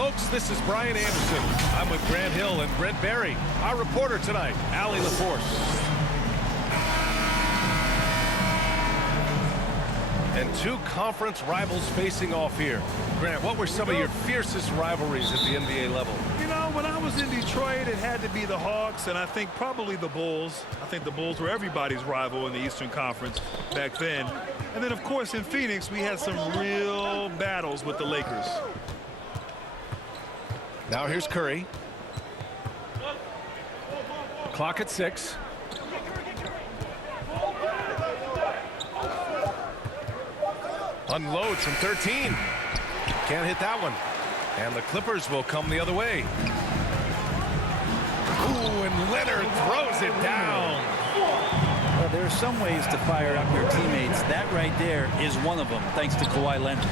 folks. This is Brian Anderson. I'm with Grant Hill and Brent Barry. Our reporter tonight, Allie LaForce. And two conference rivals facing off here. Grant, what were some of your fiercest rivalries at the NBA level? You know, when I was in Detroit, it had to be the Hawks, and I think probably the Bulls. I think the Bulls were everybody's rival in the Eastern Conference back then. And then, of course, in Phoenix, we had some real battles with the Lakers. Now here's Curry. Clock at 6. Unloads from 13. Can't hit that one. And the Clippers will come the other way. Ooh, and Leonard throws it down. Well, there are some ways to fire up your teammates. That right there is one of them, thanks to Kawhi Leonard.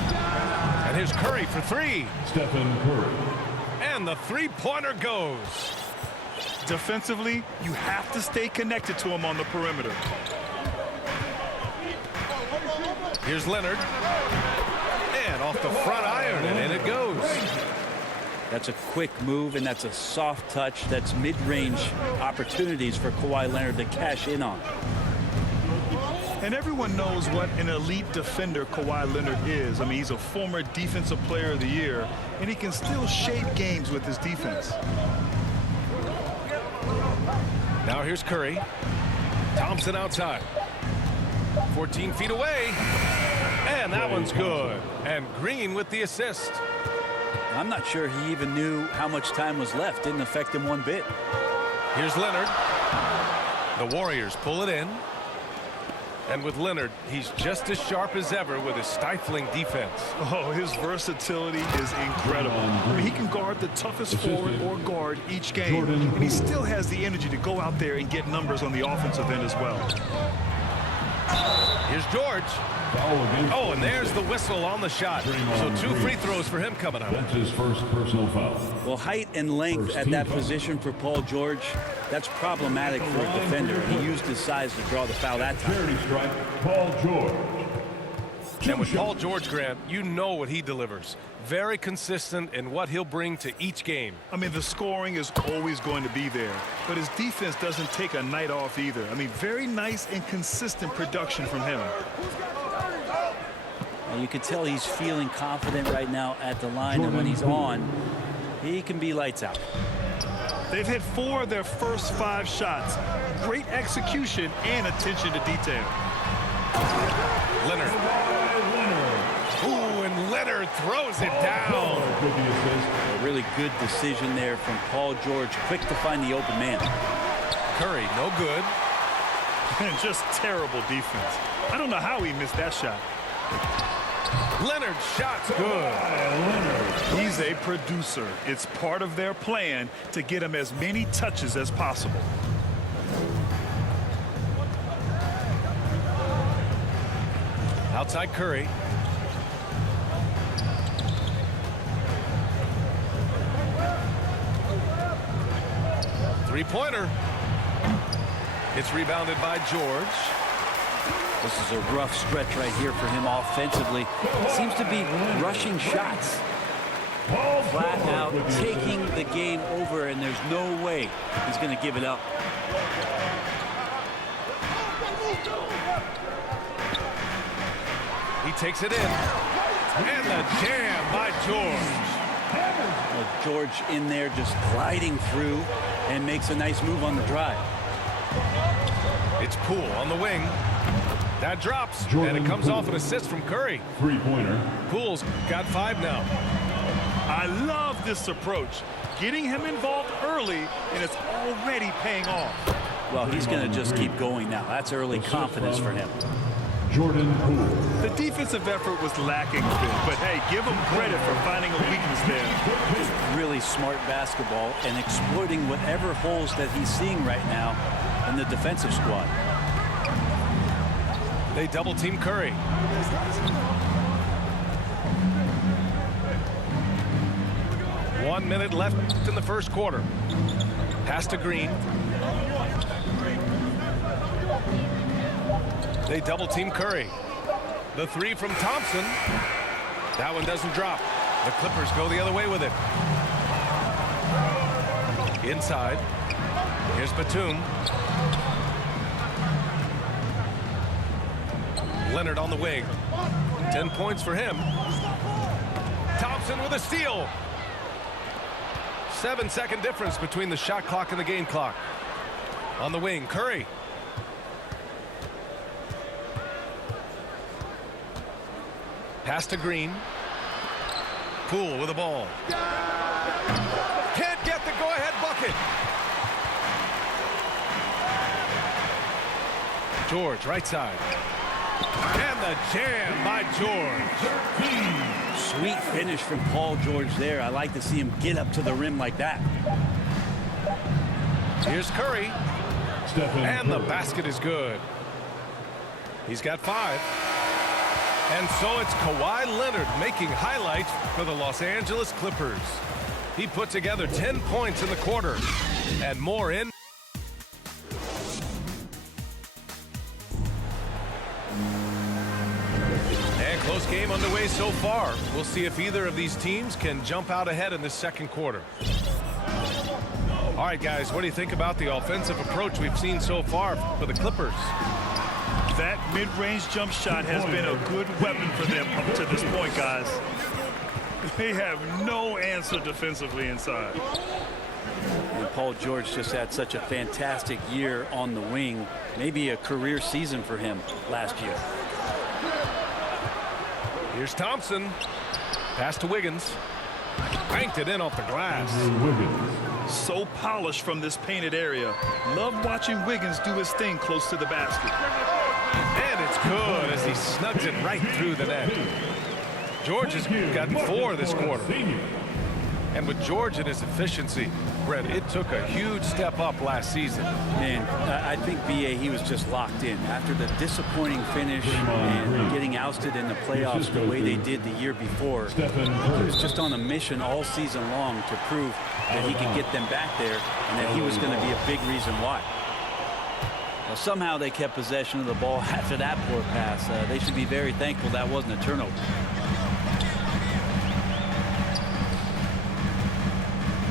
And here's Curry for 3. Stephen Curry. And the three-pointer goes. Defensively, you have to stay connected to him on the perimeter. Here's Leonard. And off the front iron, and in it goes. That's a quick move, and that's a soft touch. That's mid-range opportunities for Kawhi Leonard to cash in on. And everyone knows what an elite defender Kawhi Leonard is. I mean, he's a former Defensive Player of the Year, and he can still shape games with his defense. Now here's Curry. Thompson outside. 14 feet away. And that one's good. And Green with the assist. I'm not sure he even knew how much time was left. Didn't affect him one bit. Here's Leonard. The Warriors pull it in. And with Leonard, he's just as sharp as ever with his stifling defense. Oh, his versatility is incredible. I mean, he can guard the toughest forward or guard each game. And he still has the energy to go out there and get numbers on the offensive end as well. Here's George. Oh, and there's the whistle on the shot. So 2 free throws for him coming up. That's his first personal foul. Well, height and length at that position for Paul George, that's problematic for a defender. He used his size to draw the foul that time. Charity strike, Paul George. And with Paul George, Grant, you know what he delivers. Very consistent in what he'll bring to each game. I mean, the scoring is always going to be there, but his defense doesn't take a night off either. I mean, very nice and consistent production from him. And you can tell he's feeling confident right now at the line, and when he's on, he can be lights out. They've hit 4 of their first 5 shots. Great execution and attention to detail. Leonard. Ooh, and Leonard throws it down. A really good decision there from Paul George. Quick to find the open man. Curry, no good. And just terrible defense. I don't know how he missed that shot. Leonard's shot's good. He's a producer. It's part of their plan to get him as many touches as possible. Outside Curry. Three-pointer. It's rebounded by George. This is a rough stretch right here for him offensively. Seems to be rushing shots. Flat out taking the game over, and there's no way he's going to give it up. He takes it in. And the jam by George. Well, George in there just gliding through and makes a nice move on the drive. It's Poole on the wing. That drops, and it comes off an assist from Curry. Three-pointer. Poole's got 5 now. I love this approach. Getting him involved early, and it's already paying off. Well, he's going to just keep going now. That's early confidence for him. Jordan Poole. The defensive effort was lacking a bit, but hey, give him credit for finding a weakness there. Really smart basketball and exploiting whatever holes that he's seeing right now in the defensive squad. They double-team Curry. One minute left in the first quarter. Pass to Green. They double-team Curry. The 3 from Thompson. That one doesn't drop. The Clippers go the other way with it. Inside. Here's Batum. Leonard on the wing. 10 points for him. Thompson with a steal. 7-second difference between the shot clock and the game clock. On the wing, Curry. Pass to Green. Poole with the ball. Can't get the go-ahead bucket. George, right side. And the jam by George. Sweet finish from Paul George there. I like to see him get up to the rim like that. Here's Curry. And the basket is good. He's got 5. And so it's Kawhi Leonard making highlights for the Los Angeles Clippers. He put together 10 points in the quarter and more in. And close game underway so far. We'll see if either of these teams can jump out ahead in the second quarter. All right, guys, what do you think about the offensive approach we've seen so far for the Clippers? That mid-range jump shot has been a good weapon for them up to this point, guys. They have no answer defensively inside. And Paul George just had such a fantastic year on the wing. Maybe a career season for him last year. Here's Thompson. Pass to Wiggins. Banked it in off the glass. So polished from this painted area. Love watching Wiggins do his thing close to the basket. And it's good as he snugs it right through the net. George has gotten 4 this quarter. And with George and his efficiency, Brett, it took a huge step up last season. Man, I think B.A. he was just locked in. After the disappointing finish and getting ousted in the playoffs the way they did the year before, he was just on a mission all season long to prove that he could get them back there and that he was going to be a big reason why. Well, somehow they kept possession of the ball after that poor pass. They should be very thankful that wasn't a turnover.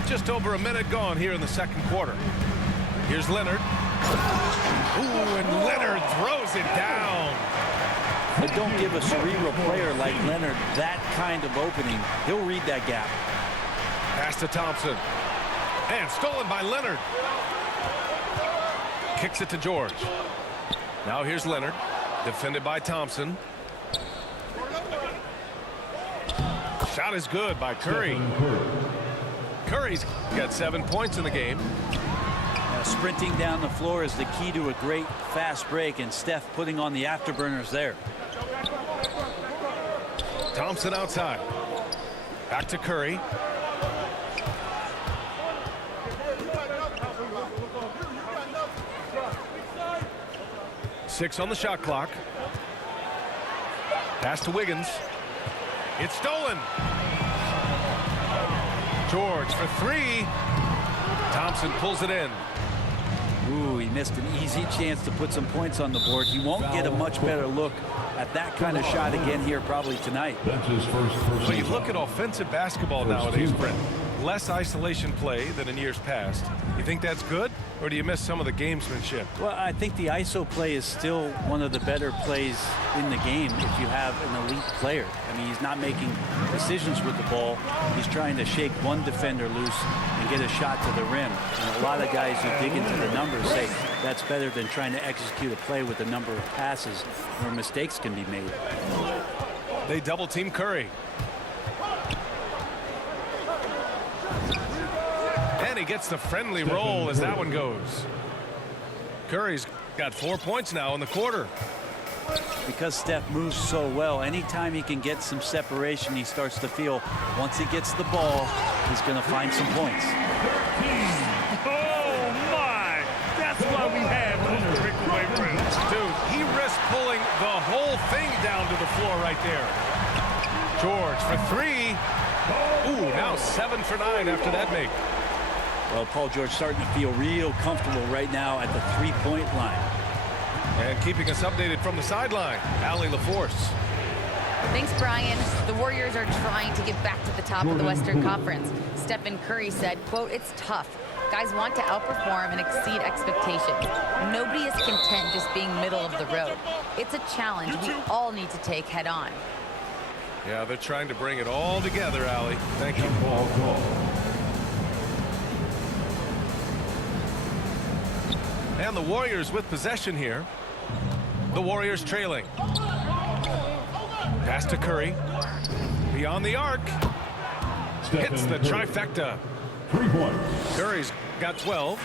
Just over a minute gone here in the second quarter. Here's Leonard. Ooh, and Leonard throws it down. But don't give a cerebral player like Leonard that kind of opening. He'll read that gap. Pass to Thompson. And stolen by Leonard. Kicks it to George. Now here's Leonard. Defended by Thompson. Shot is good by Curry. Curry's got 7 points in the game. Now, sprinting down the floor is the key to a great fast break, and Steph putting on the afterburners there. Thompson outside. Back to Curry. Six on the shot clock. Pass to Wiggins. It's stolen. George for 3. Thompson pulls it in. Ooh, he missed an easy chance to put some points on the board. He won't get a much better look at that kind of shot again here probably tonight. That's his first personal When you look at offensive basketball nowadays, Brent, less isolation play than in years past. You think that's good, or do you miss some of the gamesmanship? Well, I think the ISO play is still one of the better plays in the game if you have an elite player. I mean, he's not making decisions with the ball. He's trying to shake one defender loose and get a shot to the rim. And a lot of guys who dig into the numbers say that's better than trying to execute a play with a number of passes where mistakes can be made. They double team Curry. And he gets the friendly roll as that one goes. Curry's got 4 points now in the quarter. Because Steph moves so well, anytime he can get some separation, he starts to feel once he gets the ball, he's going to find some points. Oh, my! That's why we have those breakaway rims. Dude, he risks pulling the whole thing down to the floor right there. George for 3. Ooh, now 7 for 9 after that make. Well, Paul George starting to feel real comfortable right now at the three-point line. And keeping us updated from the sideline, Allie LaForce. Thanks, Brian. The Warriors are trying to get back to the top of the Western Conference. Stephen Curry said, quote, "It's tough. Guys want to outperform and exceed expectations. Nobody is content just being middle of the road. It's a challenge we all need to take head on." Yeah, they're trying to bring it all together, Allie. Thank you. Ball call. And the Warriors with possession here. The Warriors trailing. Pass to Curry. Beyond the arc. Hits the trifecta. 3 points. Curry's got 12.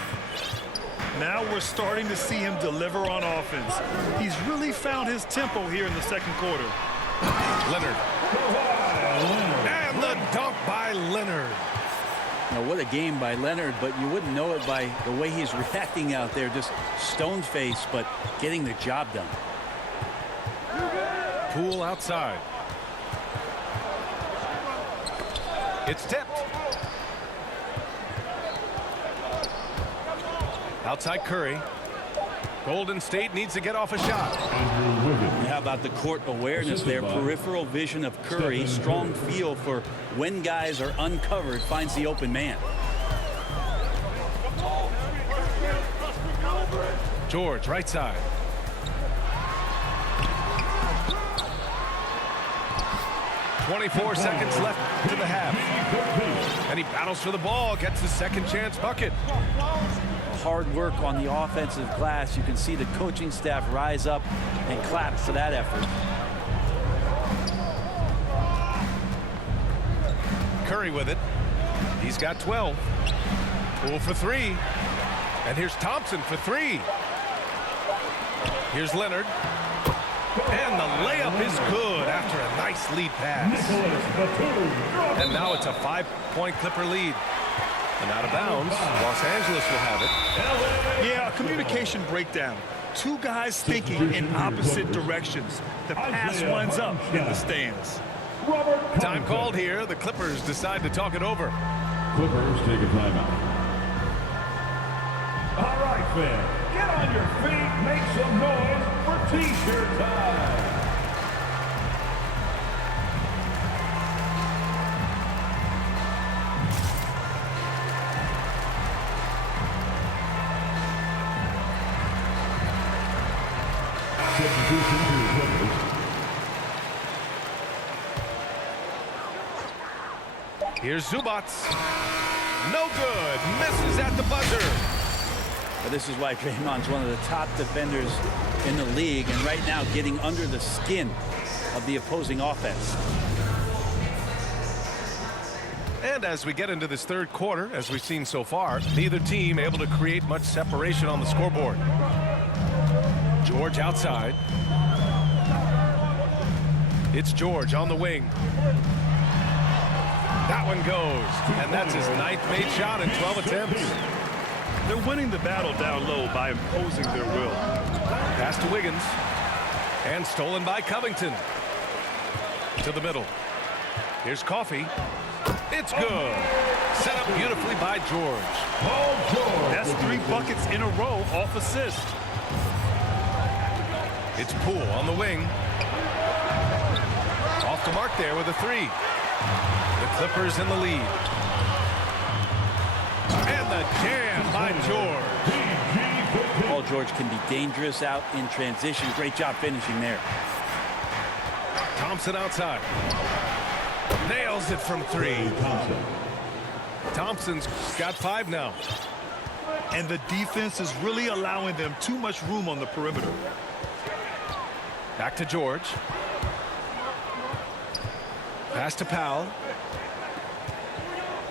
Now we're starting to see him deliver on offense. He's really found his tempo here in the second quarter. Leonard. And the dunk by Leonard. Now, what a game by Leonard, but you wouldn't know it by the way he's reacting out there. Just stone-faced, but getting the job done. Poole outside. It's tipped. Outside Curry. Golden State needs to get off a shot. How about the court awareness there? Peripheral vision of Curry. Strong feel for when guys are uncovered, finds the open man. George, right side. .24 seconds left to the half. And he battles for the ball, gets his second chance bucket. Hard work on the offensive glass. You can see the coaching staff rise up and clap for that effort. Curry with it. He's got 12. Poole for 3. And here's Thompson for 3. Here's Leonard. And the layup is good after a nice lead pass. And now it's a 5-point Clipper lead. And out of bounds, Los Angeles will have it. Yeah, a communication breakdown. Two guys thinking in opposite directions. The pass winds up in the stands. Time called here. The Clippers decide to talk it over. Clippers take a timeout. All right, fans, get on your feet, make some noise for T-shirt time. Substitution to the Clippers. Here's Zubats. No good. Misses at the buzzer. But this is why Draymond's one of the top defenders in the league, and right now getting under the skin of the opposing offense. And as we get into this third quarter, as we've seen so far, neither team able to create much separation on the scoreboard. George outside. It's George on the wing. That one goes, and that's his 9th made shot in 12 attempts. They're winning the battle down low by imposing their will. Pass to Wiggins, and stolen by Covington. To the middle. Here's Coffey. It's good. Set up beautifully by George. That's 3 buckets in a row off assist. It's Poole on the wing. Off the mark there with a 3. The Clippers in the lead. And the jam by George. Paul George can be dangerous out in transition. Great job finishing there. Thompson outside. Nails it from 3. Thompson's got 5 now. And the defense is really allowing them too much room on the perimeter. Back to George. Pass to Powell.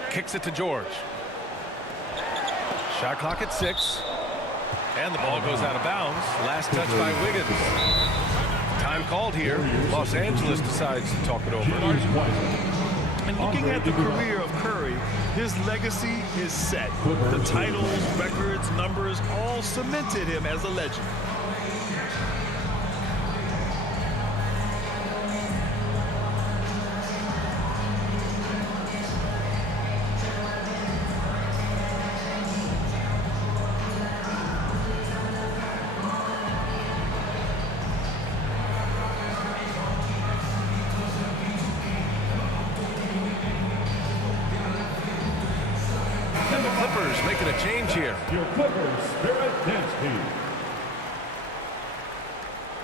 Kicks it to George. Shot clock at 6. And the ball goes out of bounds. Last touch by Wiggins. Time called here. Los Angeles decides to talk it over. And looking at the career of Curry, his legacy is set. The titles, records, numbers all cemented him as a legend. Clippers making a change here. Your Clippers Spirit Dance Team.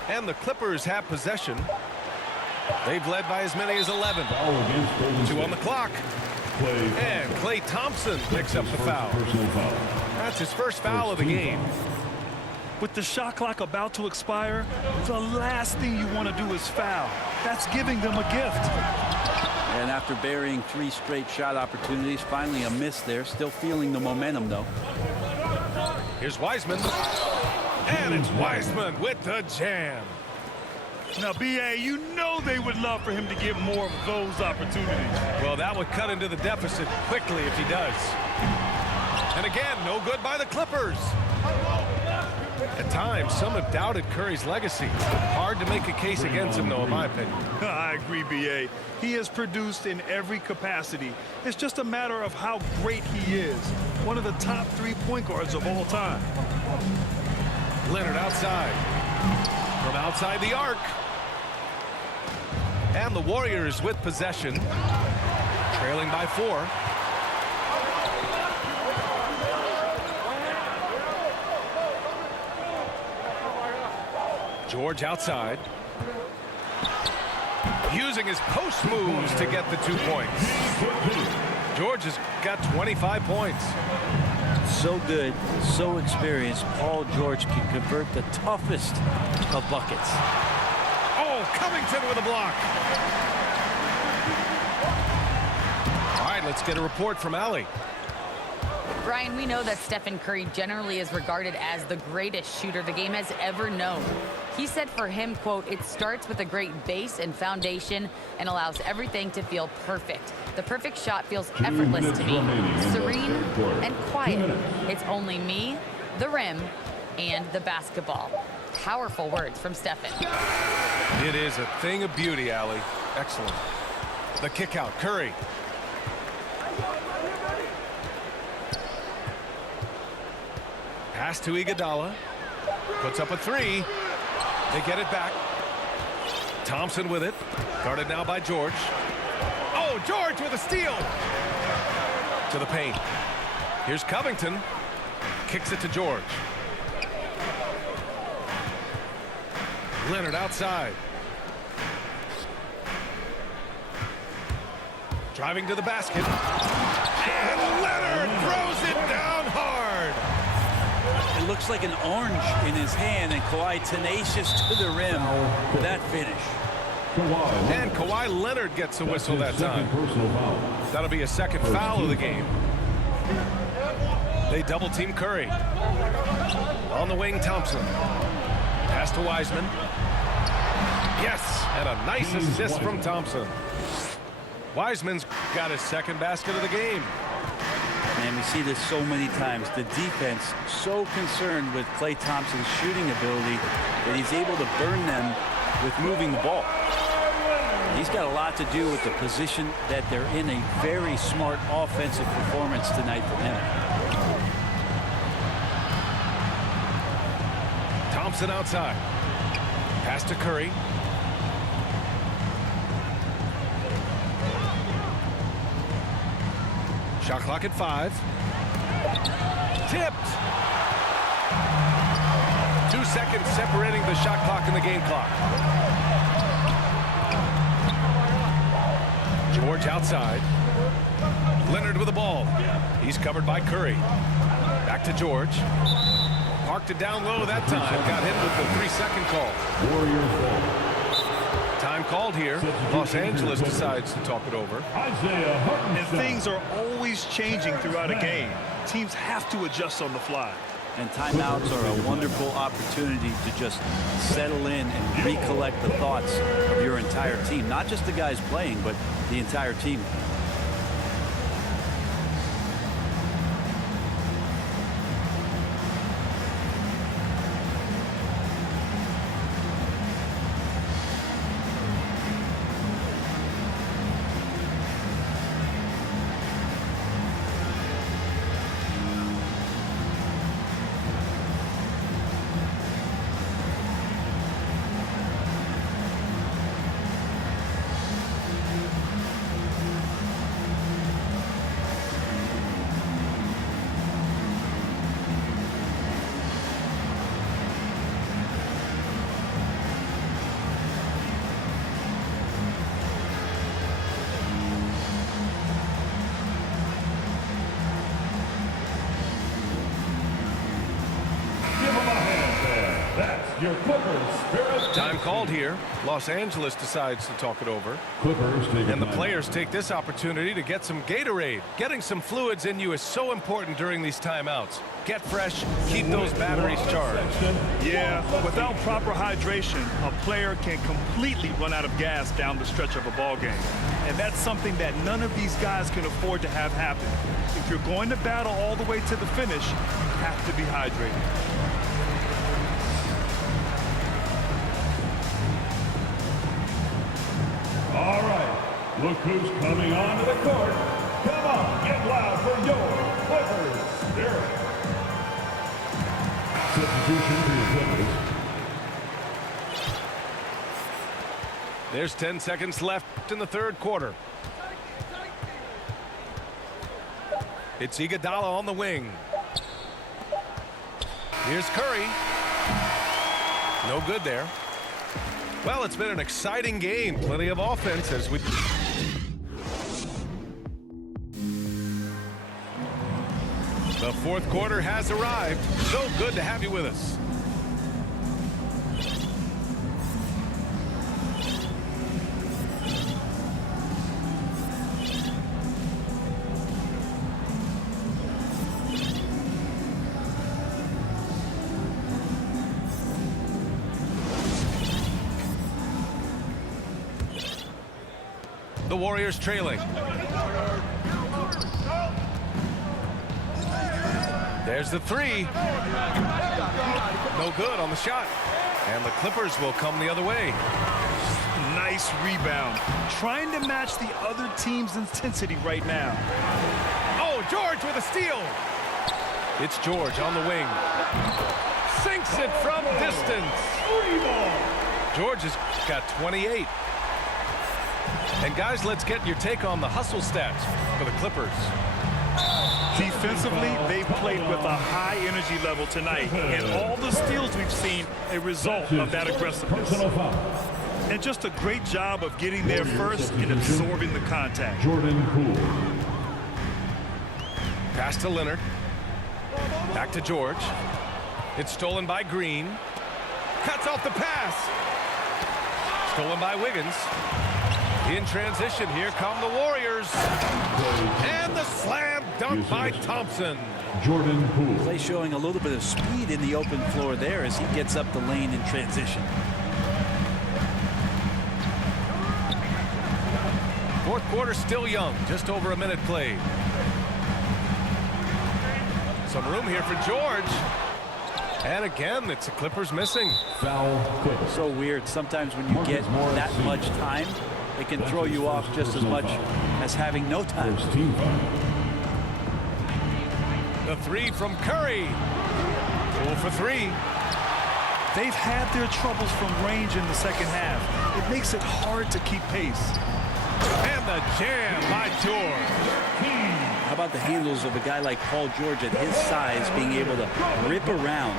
And the Clippers have possession. They've led by as many as 11. Foul against Golden 2 State. on the clock. And Klay Thompson picks up the foul. Personal foul. That's his first foul of the game. With the shot clock about to expire, the last thing you want to do is foul. That's giving them a gift. And after burying 3 straight shot opportunities, finally a miss there. Still feeling the momentum, though. Here's Wiseman. And it's Wiseman with the jam. Now, B.A., you know they would love for him to get more of those opportunities. Well, that would cut into the deficit quickly if he does. And again, no good by the Clippers. At times, some have doubted Curry's legacy. Hard to make a case against him, though, in my opinion. I agree, B.A. He has produced in every capacity. It's just a matter of how great he is. One of the top 3 point guards of all time. Leonard outside. From outside the arc. And the Warriors with possession. Trailing by 4. George outside. Using his post moves to get the 2 points. George has got 25 points. So good, so experienced. Paul George can convert the toughest of buckets. Oh, Covington with a block. All right, let's get a report from Allie. Brian, we know that Stephen Curry generally is regarded as the greatest shooter the game has ever known. He said for him, quote, "It starts with a great base and foundation and allows everything to feel perfect. The perfect shot feels effortless to me, serene and quiet. It's only me, the rim, and the basketball." Powerful words from Stephen. It is a thing of beauty, Allie. Excellent. The kick out, Curry. Pass to Iguodala. Puts up a 3. They get it back. Thompson with it. Guarded now by George. Oh, George with a steal. To the paint. Here's Covington. Kicks it to George. Leonard outside. Driving to the basket. And Leonard throws it down hard. It looks like an orange in his hand, and Kawhi tenacious to the rim for that finish. And Kawhi Leonard gets a whistle that time. That'll be a second foul of the game. They double team Curry. On the wing, Thompson. Pass to Wiseman. Yes, and a nice assist from Thompson. Wiseman's got his second basket of the game. Man, we see this so many times. The defense so concerned with Klay Thompson's shooting ability that he's able to burn them with moving the ball. He's got a lot to do with the position that they're in. A very smart offensive performance tonight from him. Thompson outside. Pass to Curry. Shot clock at 5. Tipped. 2 seconds separating the shot clock and the game clock. George outside. Leonard with the ball. He's covered by Curry. Back to George. Parked it down low that time. Got hit with the 3-second call. Warriors ball. Time called here. Los Angeles decides to talk it over. And things are always changing throughout a game. Teams have to adjust on the fly. And timeouts are a wonderful opportunity to just settle in and recollect the thoughts of your entire team. Not just the guys playing, but the entire team. your Clippers Spirit. Time called here. Los Angeles decides to talk it over. Clippers take And the players take this opportunity to get some Gatorade. Getting some fluids in you is so important during these timeouts. Get fresh, keep those batteries charged. Yeah, without proper hydration, a player can completely run out of gas down the stretch of a ball game. And that's something that none of these guys can afford to have happen. If you're going to battle all the way to the finish, you have to be hydrated. All right, look who's coming onto the court. Come on, get loud for your Clippers Spirit. Substitution for your Clippers. There's 10 seconds left in the third quarter. It's Iguodala on the wing. Here's Curry. No good there. Well, it's been an exciting game. Plenty of offense as we... The fourth quarter has arrived. So good to have you with us. The Warriors trailing. There's the three. No good on the shot. And the Clippers will come the other way. Nice rebound. Trying to match the other team's intensity right now. Oh, George with a steal. It's George on the wing. Sinks it from distance. George has got 28. And guys, let's get your take on the hustle stats for the Clippers. Defensively, they've played with a high energy level tonight. And all the steals we've seen, a result of that aggressiveness. And just a great job of getting there first and absorbing the contact. Jordan Poole. Pass to Leonard. Back to George. It's stolen by Green. Cuts off the pass. Stolen by Wiggins. In transition, here come the Warriors. And the slam dunk by Thompson. Jordan Poole. Play showing a little bit of speed in the open floor there as he gets up the lane in transition. Fourth quarter still young, just over a minute played. Some room here for George. And again, it's the Clippers missing. Foul Clippers. So weird. Sometimes when you get that much time, it can throw you off just as much as having no time. First team foul. The three from Curry. 0 for 3. They've had their troubles from range in the second half. It makes it hard to keep pace. And the jam by George. How about the handles of a guy like Paul George at his size being able to rip around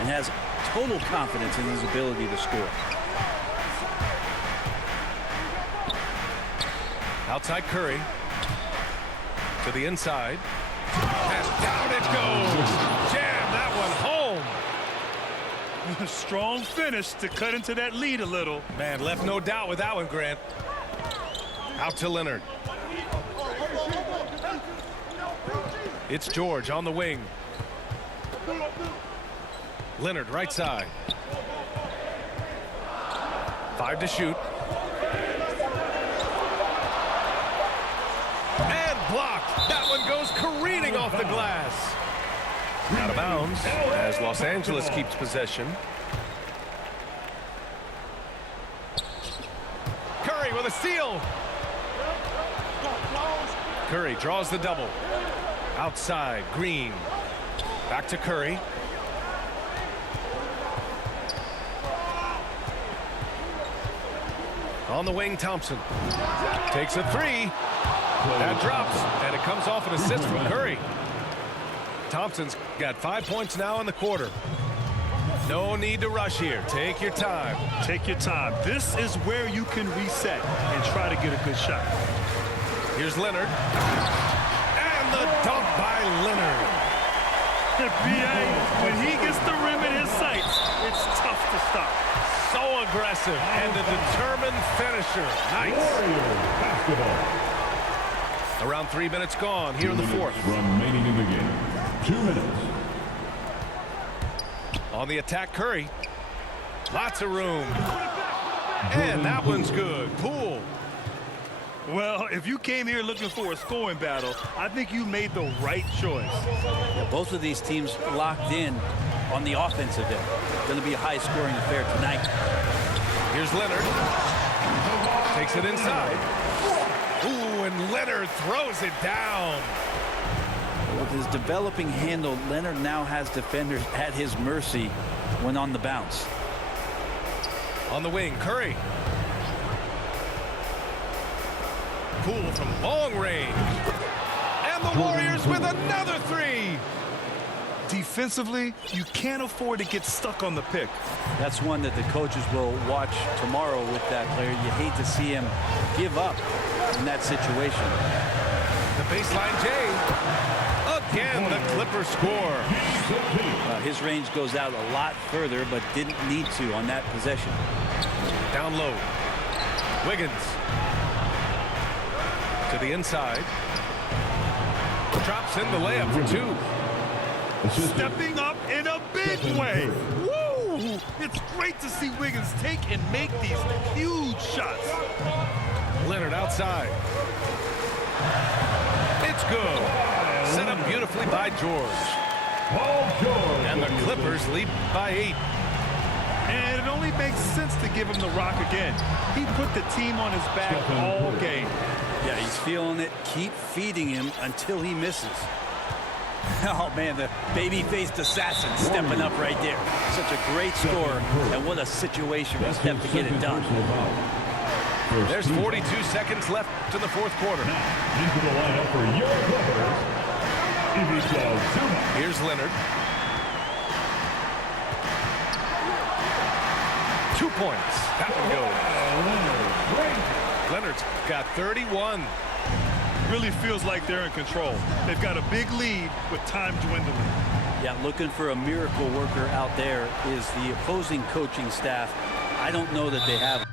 and has total confidence in his ability to score. Outside Curry. To the inside. And down it goes. Jam that one home. Strong finish to cut into that lead a little. Man, left no doubt with that one, Grant. Out to Leonard. It's George on the wing. Leonard right side. 5 to shoot. And blocked. That one goes careening off the glass. Out of bounds as Los Angeles keeps possession. Curry with a steal. Curry draws the double. Outside, Green. Back to Curry. On the wing, Thompson. Takes a three. That drops, and it comes off an assist from Curry. Thompson's got 5 points now in the quarter. No need to rush here. Take your time. Take your time. This is where you can reset and try to get a good shot. Here's Leonard. And the dunk by Leonard. B.A., when he gets the rim in his sights, it's tough to stop. So aggressive and a determined finisher. Nice. Warriors basketball. Around 3 minutes gone here in the fourth. Remaining in the game. 2 minutes. On the attack, Curry. Lots of room. And that one's good. Poole. Well, if you came here looking for a scoring battle, I think you made the right choice. Yeah, both of these teams locked in on the offensive end. Going to be a high-scoring affair tonight. Here's Leonard. Takes it inside. Ooh, and Leonard throws it down. With his developing handle, Leonard now has defenders at his mercy when on the bounce. On the wing, Curry. Poole from long range. And the Warriors with another three. Defensively, you can't afford to get stuck on the pick. That's one that the coaches will watch tomorrow with that player. You hate to see him give up in that situation. The baseline J. Again, the Clippers score. His range goes out a lot further, but didn't need to on that possession. Down low. Wiggins. To the inside. Drops in the layup for two. Stepping up in a big way. Woo! It's great to see Wiggins take and make these huge shots. Leonard outside. It's good. Set up beautifully by George. And the Clippers lead by 8. And it only makes sense to give him the rock again. He put the team on his back all game. Yeah, he's feeling it. Keep feeding him until he misses. Oh, man, the baby-faced assassin stepping up right there. Such a great score, and what a situation for Steph to get it done. There's 42 seconds left in the fourth quarter. Into the lineup for your Clippers. Here's Leonard. 2 points. That one goes. Leonard's got 31. Really feels like they're in control. They've got a big lead with time dwindling. Yeah, looking for a miracle worker out there is the opposing coaching staff. I don't know that they have.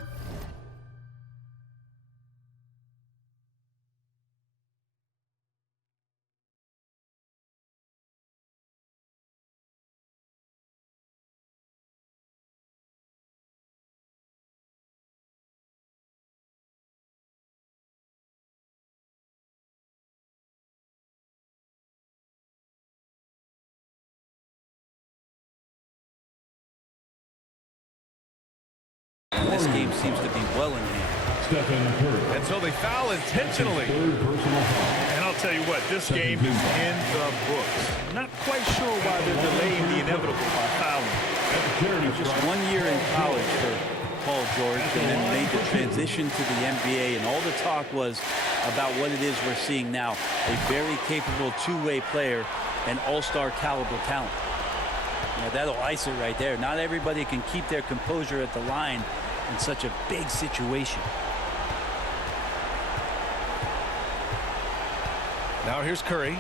This game seems to be well in hand. And so they foul intentionally. And I'll tell you what, this game is in the books. Not quite sure why they're delaying the inevitable by fouling. Just 1 year in college for Paul George, and then made the transition to the NBA, and all the talk was about what it is we're seeing now. A very capable two-way player and all-star caliber talent. Yeah, that'll ice it right there. Not everybody can keep their composure at the line in such a big situation. Now here's Curry.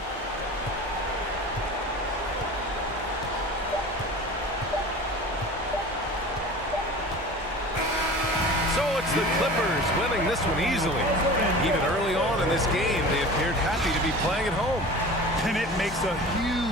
So it's the Clippers winning this one easily. Even early on in this game, they appeared happy to be playing at home. And it makes a huge